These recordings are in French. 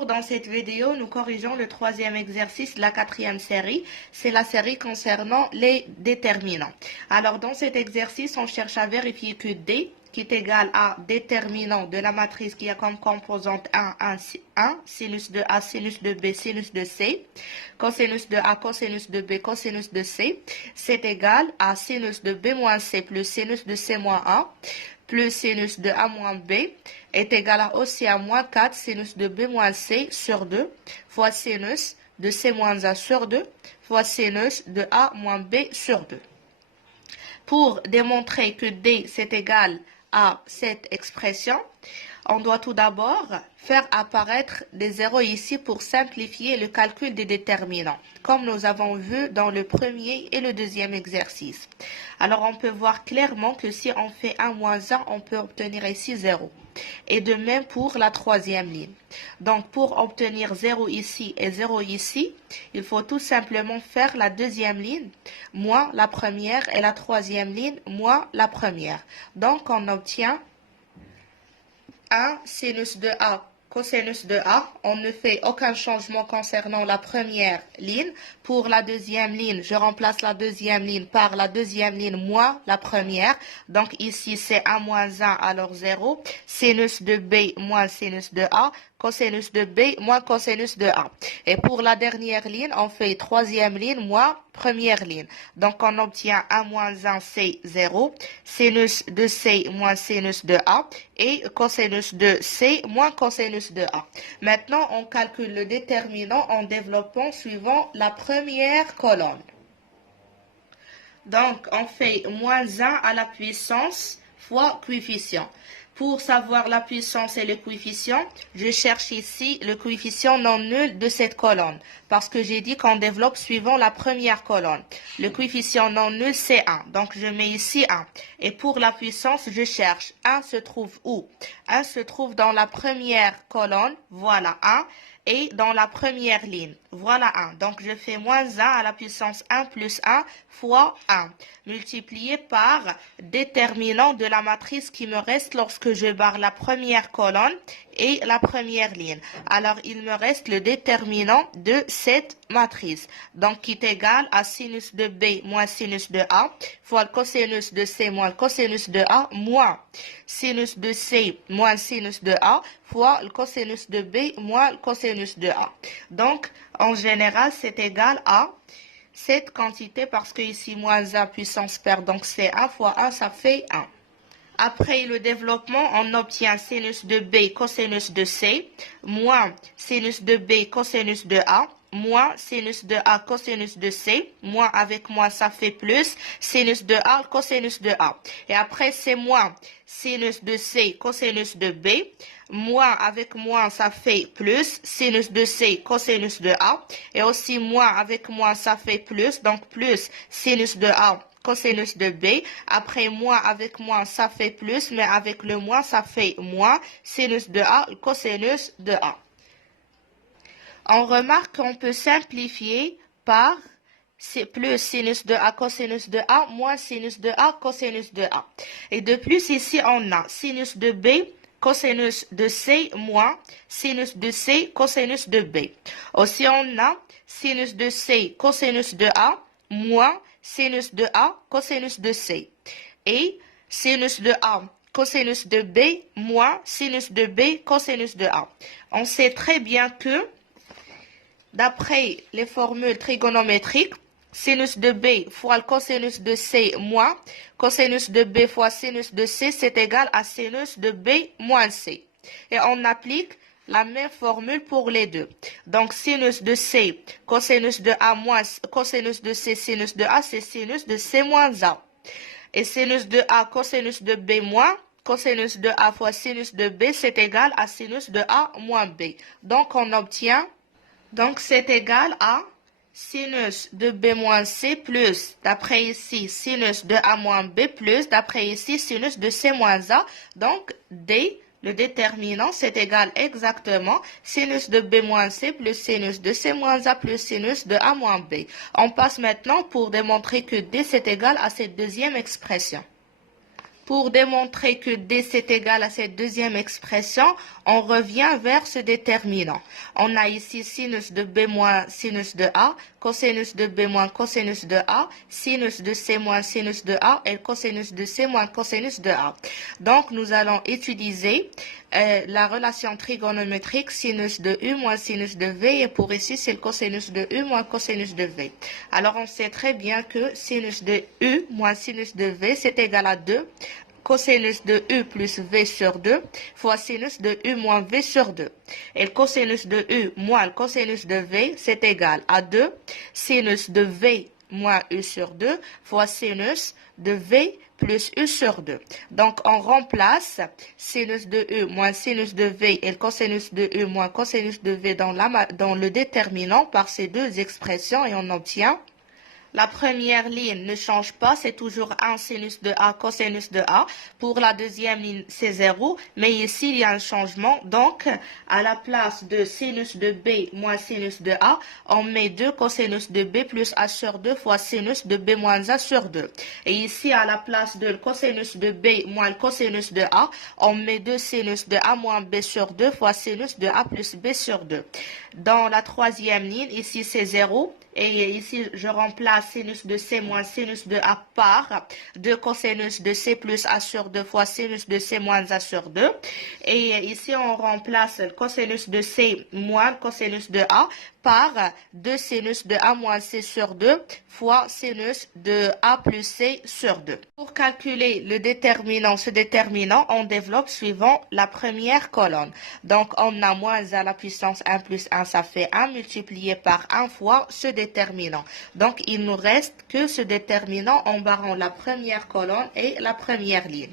Bonjour, dans cette vidéo, nous corrigeons le troisième exercice de la quatrième série. C'est la série concernant les déterminants. Alors, dans cet exercice, on cherche à vérifier que D, qui est égal à déterminant de la matrice qui a comme composante 1, sinus de A, sinus de B, sinus de C, cosinus de A, cosinus de B, cosinus de C, c'est égal à sinus de B moins C plus sinus de C moins A, plus sinus de A moins B est égal à aussi à moins 4 sinus de B moins C sur 2 fois sinus de C moins A sur 2 fois sinus de A moins B sur 2. Pour démontrer que D c'est égal à cette expression, on doit tout d'abord faire apparaître des zéros ici pour simplifier le calcul des déterminants, comme nous avons vu dans le premier et le deuxième exercice. Alors, on peut voir clairement que si on fait 1 moins 1, on peut obtenir ici 0. Et de même pour la troisième ligne. Donc, pour obtenir 0 ici et 0 ici, il faut tout simplement faire la deuxième ligne moins la première et la troisième ligne moins la première. Donc, on obtient 1 sinus de A cosinus de A. On ne fait aucun changement concernant la première ligne. Pour la deuxième ligne, je remplace la deuxième ligne par la deuxième ligne moins la première. Donc ici, c'est 1 moins 1, alors 0. Sinus de B moins sinus de A. Cosinus de B moins cosinus de A. Et pour la dernière ligne, on fait troisième ligne moins première ligne. Donc on obtient 1 moins 1, c'est 0. Sinus de C moins sinus de A. Et cosinus de C moins cosinus de A. Maintenant, on calcule le déterminant en développant suivant la première colonne. Donc, on fait moins 1 à la puissance fois coefficient. Pour savoir la puissance et le coefficient, je cherche ici le coefficient non nul de cette colonne, parce que j'ai dit qu'on développe suivant la première colonne. Le coefficient non nul, c'est 1, donc je mets ici 1. Et pour la puissance, je cherche 1 se trouve où? 1 se trouve dans la première colonne, voilà 1, et dans la première ligne, voilà 1. Donc je fais moins 1 à la puissance 1 plus 1 fois 1, multiplié par déterminant de la matrice qui me reste lorsque je barre la première colonne et la première ligne. Alors, il me reste le déterminant de cette matrice, donc qui est égal à sinus de B moins sinus de A fois le cosinus de C moins le cosinus de A moins sinus de C moins sinus de A fois le cosinus de B moins le cosinus de A. Donc, en général, c'est égal à cette quantité parce que ici, moins 1 puissance paire, donc c'est 1 fois 1, ça fait 1. Après le développement, on obtient sinus de B cosinus de C, moins sinus de B cosinus de A, moins sinus de A cosinus de C, moins avec moins ça fait plus, sinus de A cosinus de A. Et après c'est moins sinus de C cosinus de B, moins avec moins ça fait plus, sinus de C cosinus de A, et aussi moins avec moins ça fait plus, donc plus sinus de A cosinus de B, après moins avec moins ça fait plus, mais avec le moins ça fait moins, sinus de A, cosinus de A. On remarque qu'on peut simplifier par plus sinus de A cosinus de A moins sinus de A cosinus de A. Et de plus ici on a sinus de B cosinus de C moins sinus de C cosinus de B. Aussi on a sinus de C cosinus de A moins sinus de A cosinus de C. Et sinus de A cosinus de B moins sinus de B cosinus de A. On sait très bien que d'après les formules trigonométriques, sinus de B fois le cosinus de C moins cosinus de B fois sinus de C, c'est égal à sinus de B moins C. Et on applique la même formule pour les deux. Donc, sinus de C, cosinus de A moins cosinus de C, sinus de A, c'est sinus de C moins A. Et sinus de A, cosinus de B moins cosinus de A fois sinus de B, c'est égal à sinus de A moins B. Donc, on obtient, donc c'est égal à sinus de B moins C plus, d'après ici, sinus de A moins B plus, d'après ici, sinus de C moins A. Donc, D, le déterminant, c'est égal exactement sinus de B moins C plus sinus de C moins A plus sinus de A moins B. On passe maintenant pour démontrer que D, c'est égal à cette deuxième expression. Pour démontrer que D c'est égal à cette deuxième expression, on revient vers ce déterminant. On a ici sinus de B moins sinus de A, cosinus de B moins cosinus de A, sinus de C moins sinus de A et cosinus de C moins cosinus de A. Donc, nous allons utiliser la relation trigonométrique sinus de U moins sinus de V et pour ici, c'est le cosinus de U moins cosinus de V. Alors, on sait très bien que sinus de U moins sinus de V, c'est égal à 2. Cosinus de U plus V sur 2 fois sinus de U moins V sur 2. Et le cosinus de U moins le cosinus de V, c'est égal à 2 sinus de V moins U sur 2 fois sinus de V plus U sur 2. Donc, on remplace sinus de U moins sinus de V et le cosinus de U moins cosinus de V dans le déterminant par ces deux expressions et on obtient. La première ligne ne change pas, c'est toujours 1 sinus de A, cosinus de A. Pour la deuxième ligne, c'est 0. Mais ici, il y a un changement. Donc, à la place de sinus de B moins sinus de A, on met 2 cosinus de B plus A sur 2 fois sinus de B moins A sur 2. Et ici, à la place de cosinus de B moins le cosinus de A, on met 2 sinus de A moins B sur 2 fois sinus de A plus B sur 2. Dans la troisième ligne, ici, c'est 0. Et ici, je remplace sinus de C moins sinus de A par 2 cosinus de C plus A sur 2 fois sinus de C moins A sur 2. Et ici, on remplace le cosinus de C moins le cosinus de A par 2 sinus de A moins C sur 2 fois sinus de A plus C sur 2. Pour calculer le déterminant, ce déterminant, on développe suivant la première colonne. Donc, on a moins A à la puissance 1 plus 1, ça fait 1 multiplié par 1 fois ce déterminant. Donc, il nous reste que ce déterminant en barrant la première colonne et la première ligne.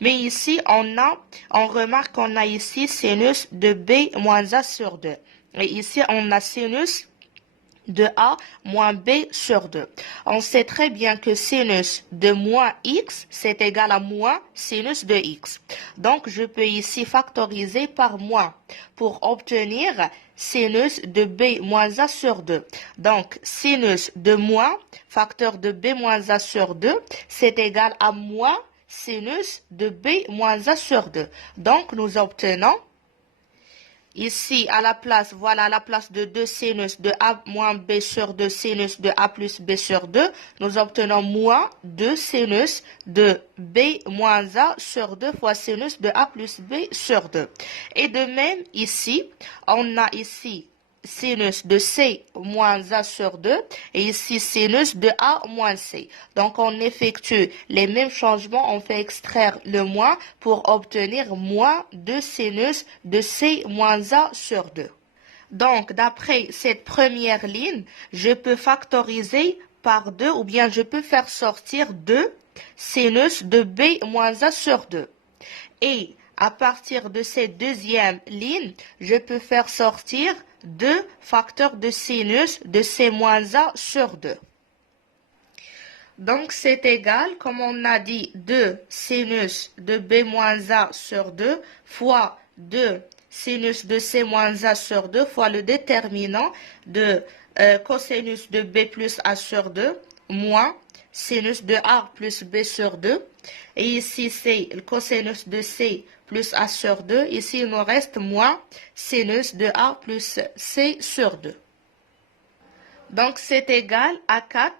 Mais ici, on remarque qu'on a ici sinus de B moins A sur 2. Et ici, on a sinus de A moins B sur 2. On sait très bien que sinus de moins X, c'est égal à moins sinus de X. Donc, je peux ici factoriser par moins pour obtenir sinus de B moins A sur 2. Donc, sinus de moins, facteur de B moins A sur 2, c'est égal à moins sinus de B moins A sur 2. Donc, nous obtenons ici, à la place de 2 sinus de A moins B sur 2 sinus de A plus B sur 2, nous obtenons moins 2 sinus de B moins A sur 2 fois sinus de A plus B sur 2. Et de même, ici, on a ici sinus de C moins A sur 2 et ici sinus de A moins C. Donc, on effectue les mêmes changements, on fait extraire le moins pour obtenir moins 2 sinus de C moins A sur 2. Donc, d'après cette première ligne, je peux factoriser par 2 ou bien je peux faire sortir 2 sinus de B moins A sur 2. Et à partir de cette deuxième ligne, je peux faire sortir 2 facteurs de sinus de C moins A sur 2. Donc, c'est égal, comme on a dit, 2 sinus de B moins A sur 2 fois 2 sinus de C moins A sur 2 fois le déterminant de cosinus de B plus A sur 2 moins sinus de A plus B sur 2. Et ici, c'est le cosinus de C plus A sur 2. Ici, il nous reste moins sinus de A plus C sur 2. Donc, c'est égal à 4.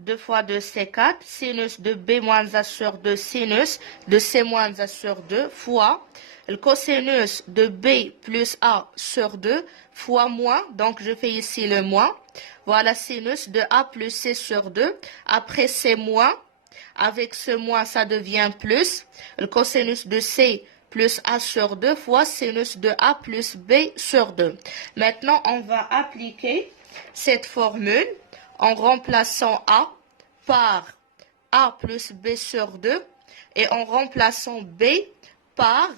2 fois 2, c'est 4. Sinus de B moins A sur 2, sinus de C moins A sur 2 fois le cosinus de B plus A sur 2 fois moins. Donc, je fais ici le moins. Voilà sinus de A plus C sur 2. Après, c'est moins. Avec ce moins, ça devient plus. Le cosinus de C plus A sur 2 fois sinus de A plus B sur 2. Maintenant, on va appliquer cette formule en remplaçant A par A plus B sur 2 et en remplaçant B par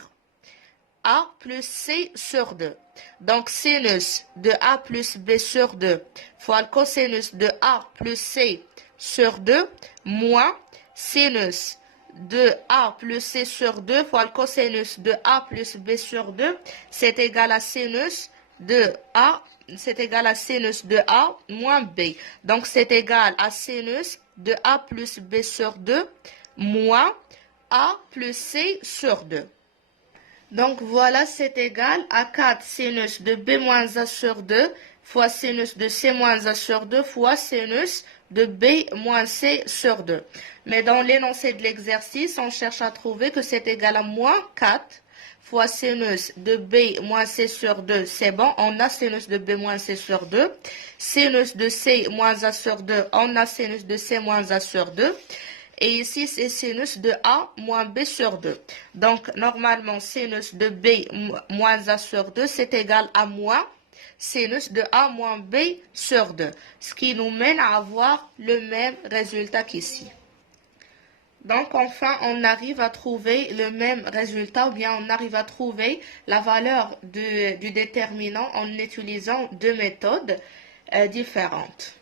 A plus C sur 2. Donc, sinus de A plus B sur 2 fois le cosinus de A plus C sur 2 moins sinus de A plus C sur 2 fois le cosinus de A plus B sur 2, c'est égal à sinus de A, c'est égal à sinus de A moins B. Donc, c'est égal à sinus de A plus B sur 2 moins A plus C sur 2. Donc voilà, c'est égal à 4 sinus de B moins A sur 2 fois sinus de C moins A sur 2 fois sinus de B moins C sur 2. Mais dans l'énoncé de l'exercice, on cherche à trouver que c'est égal à moins 4 fois sinus de B moins C sur 2. C'est bon, on a sinus de B moins C sur 2. Sinus de C moins A sur 2, on a sinus de C moins A sur 2. Et ici, c'est sinus de A moins B sur 2. Donc, normalement, sinus de B moins A sur 2, c'est égal à moins sinus de A moins B sur 2. Ce qui nous mène à avoir le même résultat qu'ici. Donc, enfin, on arrive à trouver le même résultat, ou bien on arrive à trouver la valeur du déterminant en utilisant deux méthodes différentes.